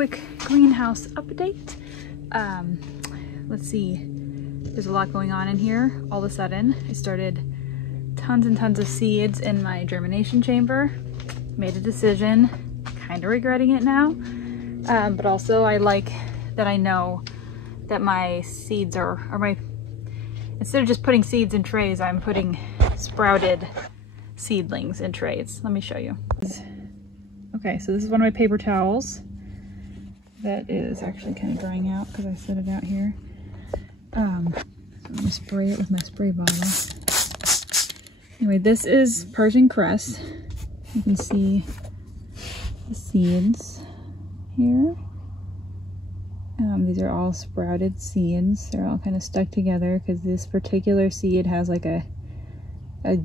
quick greenhouse update. Let's see, there's a lot going on in here. All of a sudden, I started tons and tons of seeds in my germination chamber. Made a decision, kind of regretting it now, but also I like that I know that my seeds instead of just putting seeds in trays, I'm putting sprouted seedlings in trays. Let me show you. Okay, so this is one of my paper towels that is actually kind of drying out because I set it out here. So I'm gonna spray it with my spray bottle. Anyway, this is Persian cress. You can see the seeds here. These are all sprouted seeds. They're all kind of stuck together because this particular seed has like a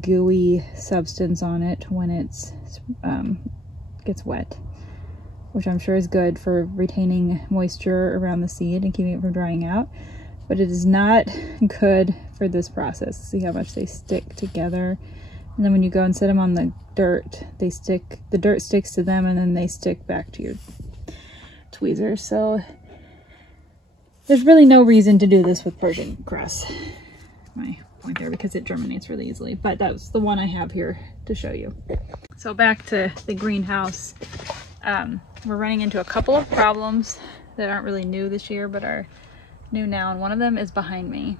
gooey substance on it when it's gets wet, which I'm sure is good for retaining moisture around the seed and keeping it from drying out, but it is not good for this process. See how much they stick together, and then when you go and set them on the dirt, the dirt sticks to them, and then they stick back to your tweezers. So there's really no reason to do this with Persian cress. My point there, because it germinates really easily, but that was the one I have here to show you. So back to the greenhouse. We're running into a couple of problems that aren't really new this year, but are new now, and one of them is behind me.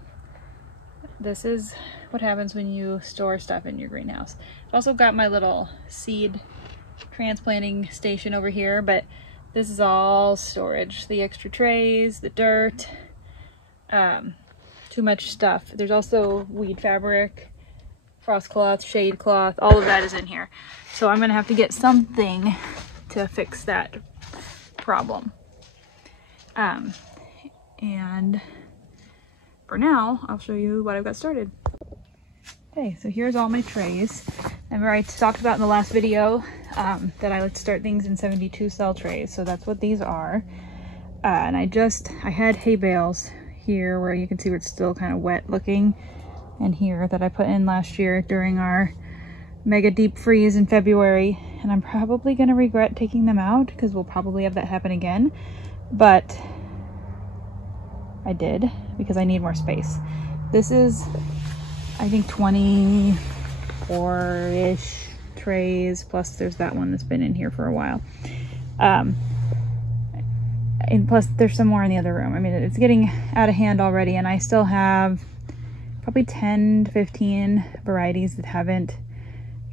This is what happens when you store stuff in your greenhouse. I've also got my little seed transplanting station over here, but this is all storage. The extra trays, the dirt, too much stuff. There's also weed fabric, frost cloth, shade cloth, all of that is in here. So I'm gonna have to get something to fix that problem. And for now, I'll show you what I've got started. Okay, so here's all my trays. Remember I talked about in the last video that I like to start things in 72 cell trays. So that's what these are. And I had hay bales here where you can see where it's still kind of wet looking, and here that I put in last year during our mega deep freeze in February, and I'm probably going to regret taking them out because we'll probably have that happen again, but I did because I need more space. This is, I think, 24-ish trays, plus there's that one that's been in here for a while. And plus there's some more in the other room. I mean, it's getting out of hand already, and I still have probably 10 to 15 varieties that haven't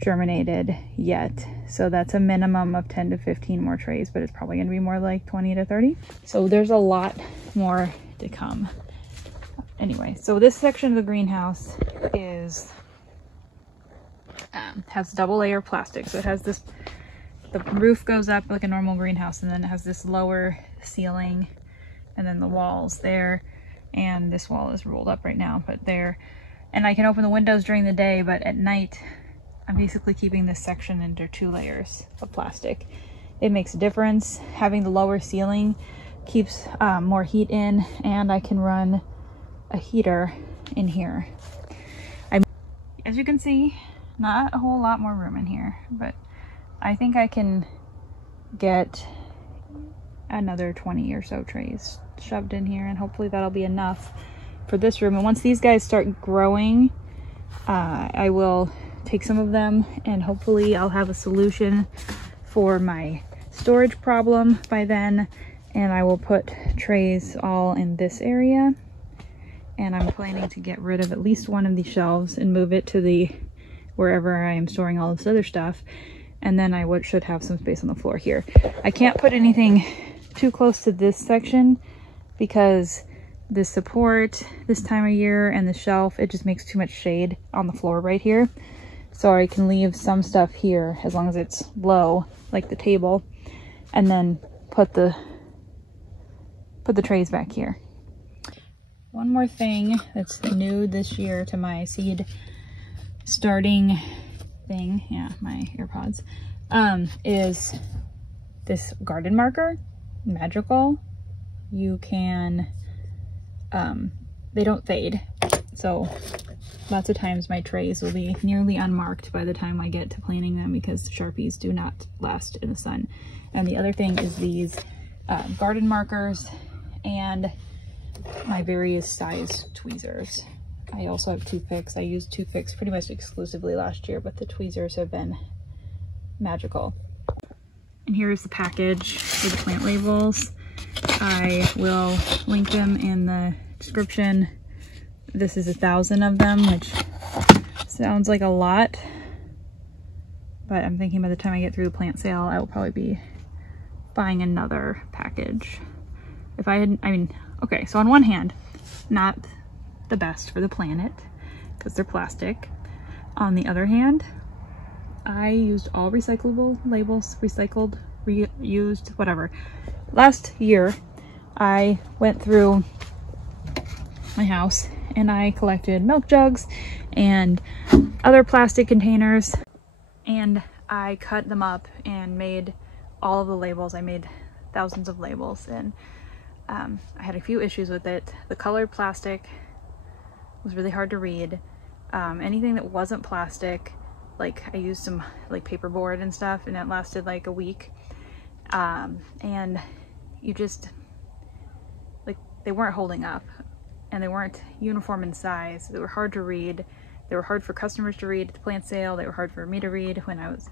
germinated yet. So that's a minimum of 10 to 15 more trays, but it's probably going to be more like 20 to 30. So there's a lot more to come. Anyway, so this section of the greenhouse is has double layer plastic. So it has this, the roof goes up like a normal greenhouse, and then it has this lower ceiling, and then the walls there, and this wall is rolled up right now, but there, and I can open the windows during the day, but at night I'm basically keeping this section under 2 layers of plastic. It makes a difference. Having the lower ceiling keeps more heat in, and I can run a heater in here. As you can see, not a whole lot more room in here, but I think I can get another 20 or so trays shoved in here, and hopefully that'll be enough for this room. And once these guys start growing, I will take some of them, and hopefully I'll have a solution for my storage problem by then, and I will put trays all in this area. And I'm planning to get rid of at least one of these shelves and move it to the wherever I am storing all this other stuff, and then I should have some space on the floor here. I can't put anything too close to this section because the support this time of year and the shelf, it just makes too much shade on the floor right here. So I can leave some stuff here as long as it's low, like the table, and then put the trays back here. One more thing that's new this year to my seed starting thing, yeah, my AirPods, is this garden marker, magical. You can, they don't fade, so lots of times my trays will be nearly unmarked by the time I get to planting them because Sharpies do not last in the sun. And the other thing is these garden markers, and my various size tweezers. I also have toothpicks. I used toothpicks pretty much exclusively last year, but the tweezers have been magical. And here's the package for the plant labels. I will link them in the description. This is 1,000 of them, which sounds like a lot, but I'm thinking by the time I get through the plant sale, I will probably be buying another package. If I had, okay, so on one hand, not the best for the planet because they're plastic. On the other hand, I used all recyclable labels, recycled, reused, whatever. Last year, I went through my house and I collected milk jugs and other plastic containers, and I cut them up and made all of the labels. I made thousands of labels, and I had a few issues with it. The colored plastic was really hard to read. Anything that wasn't plastic, like I used some like paperboard and stuff, and it lasted like a week. And you just, like, they weren't holding up, and they weren't uniform in size. They were hard to read. They were hard for customers to read at the plant sale. They were hard for me to read when I was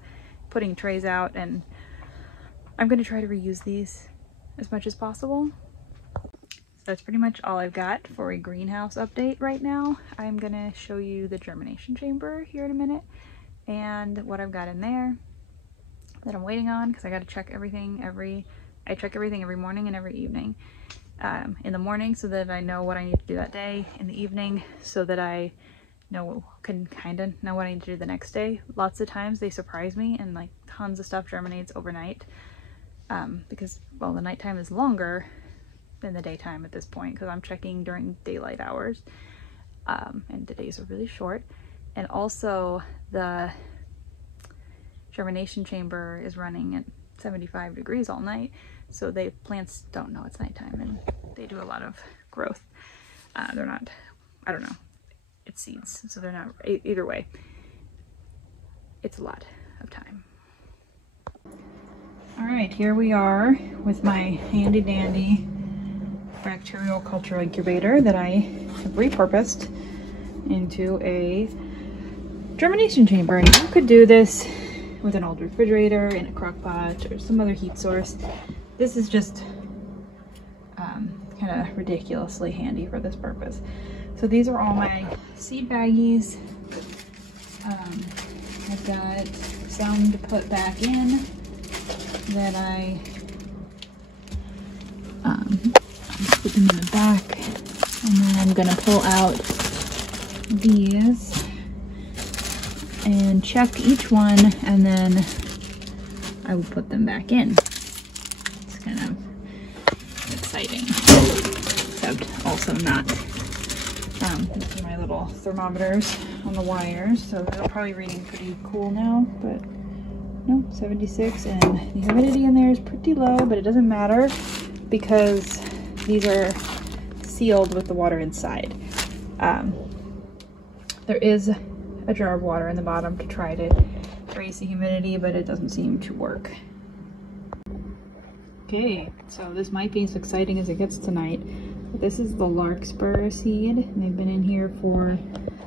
putting trays out, and I'm going to try to reuse these as much as possible. So that's pretty much all I've got for a greenhouse update right now. I'm going to show you the germination chamber here in a minute and what I've got in there that I'm waiting on, because I got to check everything I check everything every morning and every evening. In the morning so that I know what I need to do that day, in the evening so that I can kind of know what I need to do the next day. Lots of times they surprise me and like tons of stuff germinates overnight, because, well, the nighttime is longer than the daytime at this point because I'm checking during daylight hours, and the days are really short. And also the germination chamber is running at 75 degrees all night, so plants don't know it's nighttime, and they do a lot of growth. They're not, I don't know, it's seeds, so they're not, either way, it's a lot of time. All right, here we are with my handy dandy bacterial culture incubator that I have repurposed into a germination chamber. And you could do this with an old refrigerator, in a crock pot, or some other heat source. This is just kind of ridiculously handy for this purpose. So these are all my seed baggies. I've got some to put back in that I put them in the back, and then I'm gonna pull out these and check each one, and then I will put them back in. It's kind of exciting, except also not. These are my little thermometers on the wires, so they're probably reading pretty cool now, but no, 76, and the humidity in there is pretty low, but it doesn't matter because these are sealed with the water inside. There is a jar of water in the bottom to try to raise the humidity, but it doesn't seem to work. Okay, so this might be as exciting as it gets tonight. This is the larkspur seed, and they've been in here for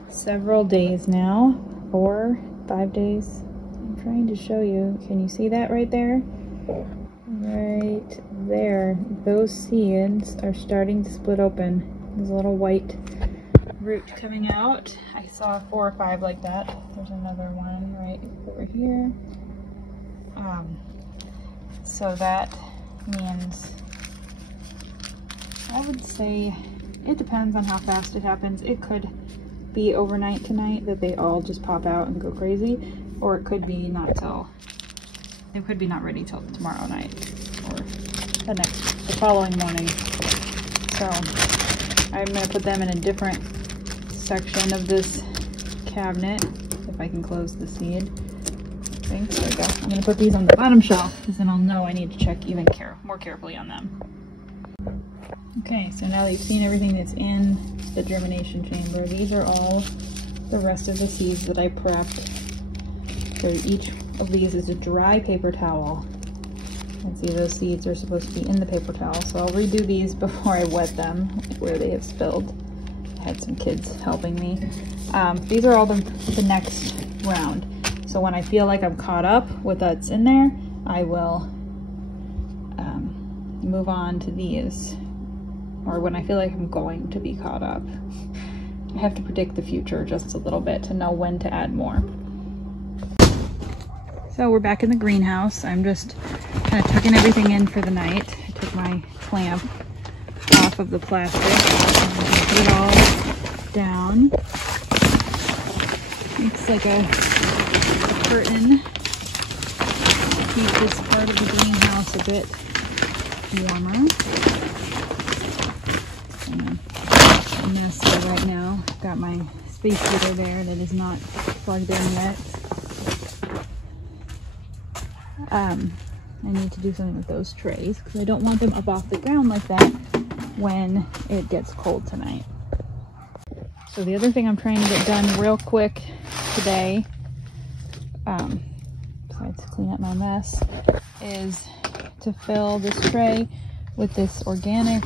several days now, 4, 5 days. I'm trying to show you. Can you see that right there? Right there. Those seeds are starting to split open. There's a little white root coming out. I saw 4 or 5 like that. There's another one right over here. So that means, I would say, it depends on how fast it happens. It could be overnight tonight that they all just pop out and go crazy, or it could be not ready till tomorrow night or the following morning. So I'm going to put them in a different section of this cabinet, if I can close the seed. Okay, there we go. I'm going to put these on the bottom shelf because then I'll know I need to check even more carefully on them. Okay, so now that you've seen everything that's in the germination chamber, these are all the rest of the seeds that I prepped. So each of these is a dry paper towel. can see those seeds are supposed to be in the paper towel, so I'll redo these before I wet them where they have spilled. I had some kids helping me. These are all the next round. So when I feel like I'm caught up with what's in there, I will move on to these, or when I feel like I'm going to be caught up. I have to predict the future just a little bit to know when to add more. So we're back in the greenhouse. I'm just kind of tucking everything in for the night. I took my clamp off of the plastic and put it all down. It's like a curtain to keep this part of the greenhouse a bit warmer. A mess here right now. I've got my space heater there that is not plugged in yet. I need to do something with those trays because I don't want them up off the ground like that when it gets cold tonight. So the other thing I'm trying to get done real quick today, besides clean up my mess, is to fill this tray with this organic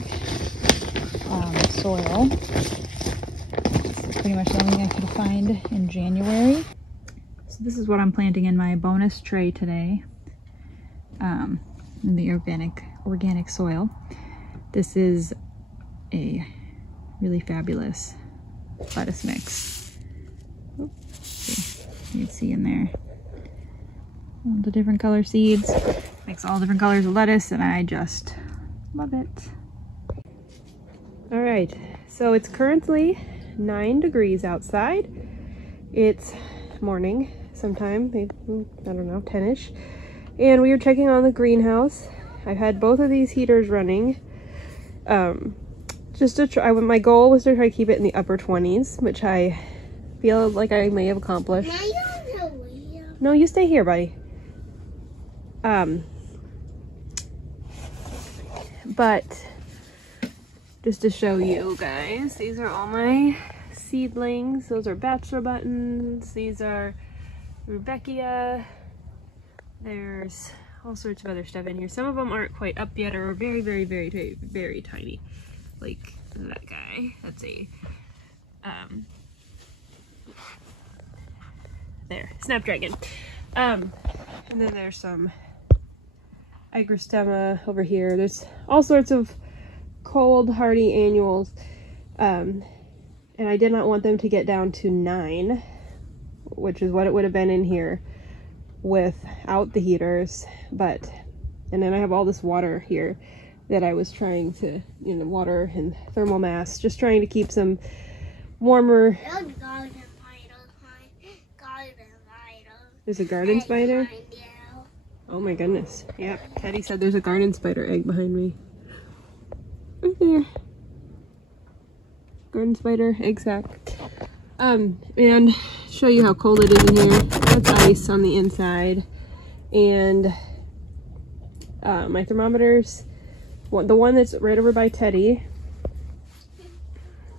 soil. It's pretty much the only thing I could find in January. So this is what I'm planting in my bonus tray today, in the organic soil. This is a really fabulous lettuce mix. Oops, you can see in there all the different color seeds. Makes all different colors of lettuce, and I just love it. All right, so it's currently 9 degrees outside. It's morning sometime, maybe, I don't know, 10ish. And we are checking on the greenhouse. I've had both of these heaters running. Just to try, my goal was to try to keep it in the upper 20s, which I feel like I may have accomplished. No, you stay here, buddy. But just to show you guys, these are all my seedlings. Those are bachelor buttons. These are Rebecca. There's all sorts of other stuff in here. Some of them aren't quite up yet, or very, very, very, very, very tiny. Like that guy. That's a there, Snapdragon. And then there's some agrostemma over here. There's all sorts of cold hardy annuals, and I did not want them to get down to 9, which is what it would have been in here without the heaters. But and then I have all this water here that I was trying to, you know, water and thermal mass, just trying to keep some warmer. There's a garden spider? Oh my goodness. Yep, Teddy said there's a garden spider egg behind me. Right there. Garden spider egg sac. And show you how cold it is in here. That's ice on the inside. And my thermometers, the one that's right over by Teddy,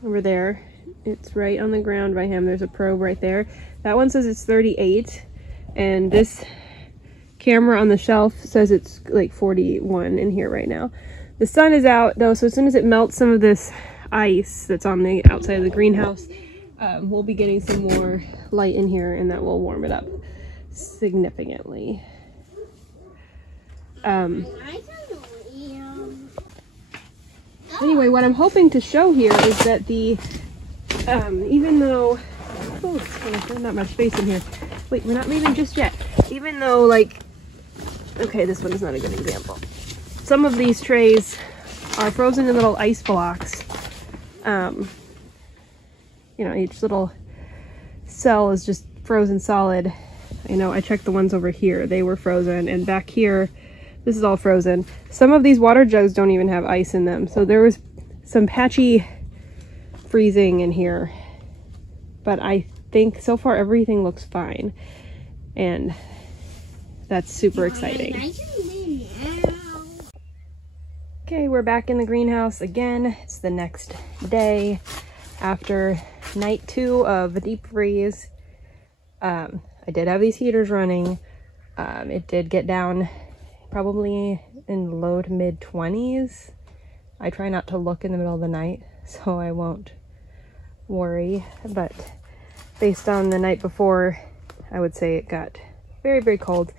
over there, it's right on the ground by him. There's a probe right there. That one says it's 38. And this camera on the shelf says it's like 41 in here right now. The sun is out though, so as soon as it melts some of this ice that's on the outside of the greenhouse, we'll be getting some more light in here, and that will warm it up significantly. Anyway, what I'm hoping to show here is that the even though there's not much space in here. Wait, we're not leaving just yet. Even though, like, okay, this one is not a good example. Some of these trays are frozen in little ice blocks. You know, each little cell is just frozen solid. I know I checked the ones over here. They were frozen, and back here, this is all frozen. Some of these water jugs don't even have ice in them. So there was some patchy freezing in here. But I think so far everything looks fine, and that's super exciting. Okay, we're back in the greenhouse again. It's the next day after night 2 of a deep freeze. I did have these heaters running. It did get down probably in low to mid 20s. I try not to look in the middle of the night so I won't worry, but based on the night before, I would say it got very, very cold.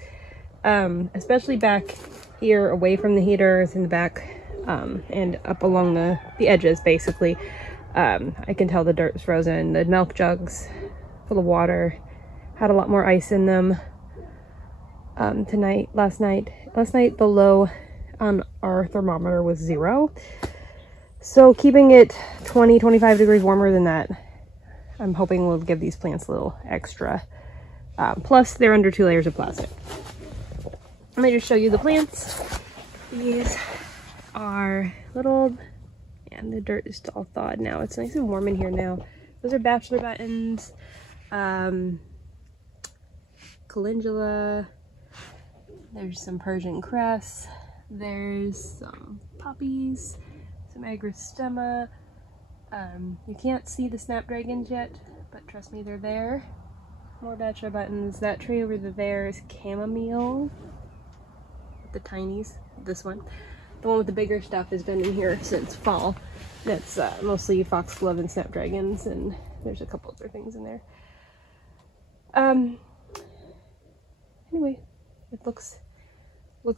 Especially back here away from the heaters in the back, and up along the edges basically. I can tell the dirt is frozen. The milk jugs full of water had a lot more ice in them. Last night the low on our thermometer was 0. So keeping it 20-25 degrees warmer than that, I'm hoping will give these plants a little extra. Plus they're under 2 layers of plastic. Let me just show you the plants. These are little, and the dirt is all thawed now. It's nice and warm in here now. Those are bachelor buttons, calendula. There's some Persian cress. There's some poppies, some agrostemma. You can't see the snapdragons yet, but trust me, they're there. More bachelor buttons. That tree over there is chamomile. The tinies. This one. The one with the bigger stuff has been in here since fall. That's mostly foxglove and snapdragons, and there's a couple other things in there. Anyway, it looks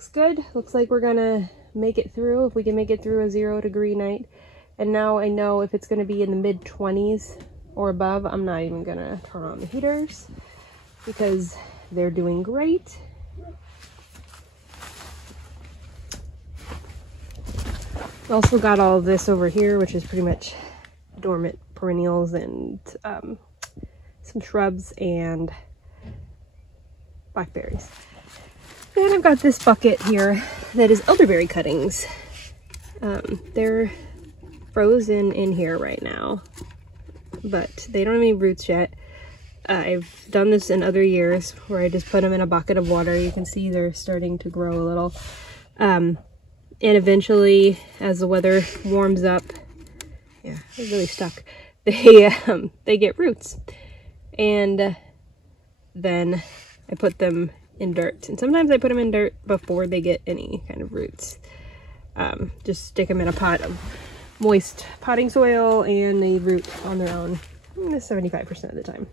good. Looks like we're gonna make it through, if we can make it through a 0-degree night. And now I know if it's gonna be in the mid-20s or above, I'm not even gonna turn on the heaters because they're doing great. Also got all of this over here, which is pretty much dormant perennials and some shrubs and blackberries. Then I've got this bucket here that is elderberry cuttings. They're frozen in here right now, but they don't have any roots yet. I've done this in other years where I just put them in a bucket of water. You can see they're starting to grow a little. And eventually, as the weather warms up, yeah, they're really stuck, they get roots. And then I put them in dirt. And sometimes I put them in dirt before they get any kind of roots. Just stick them in a pot of moist potting soil and they root on their own 75% of the time.